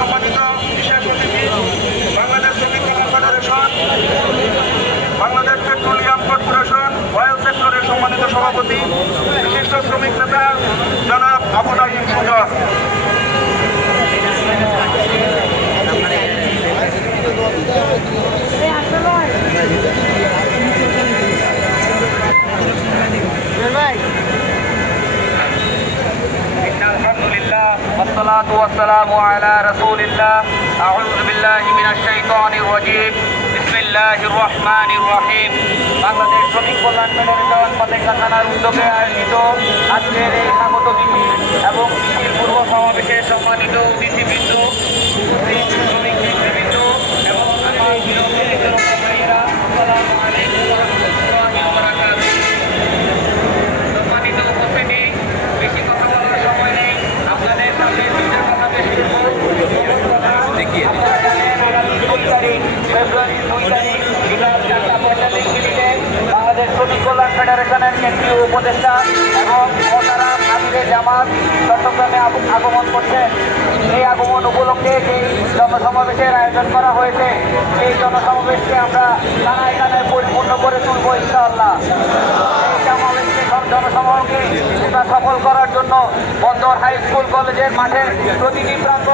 সম্মানিত বিশেষ অতিথি, বাংলাদেশ শ্রমিক কল্যাণ federation, Bangladesh petroleum corporation oil সেক্টরের সম্মানিত সভাপতি, বিশিষ্ট শ্রমিক নেতা, জনাব আবু والصلاة والسلام على رسول الله أعوذ بالله من الشيطان الرجيم بسم الله الرحمن الرحيم বাংলাদেশ শ্রমিক কল্যাণ ফেডারেশন পতেঙ্গা থানার উদ্যোগে আয়োজিত আজকের এই স্বাগত মিছিল এবং মিছিল পূর্ব সমাবেশে সম্মানিত অতিথিবৃন্দ ফেডারেশনের ও উপদেষ্টা এবং মোতারাম আমিরের জামাত চট্টগ্রামে আগমন করছেন এই আগমন উপলক্ষে যেই জনসমাবেশের আয়োজন করা হয়েছে, সেই জনসমাবেশকে আমরা কানায় এখানে পরিপূর্ণ করে তুলব ইনশাআল্লাহ। জনসমাবেশকে সফল করার জন্য বন্দর হাই স্কুল কলেজের মাঠের প্রতিটি প্রাঙ্গণ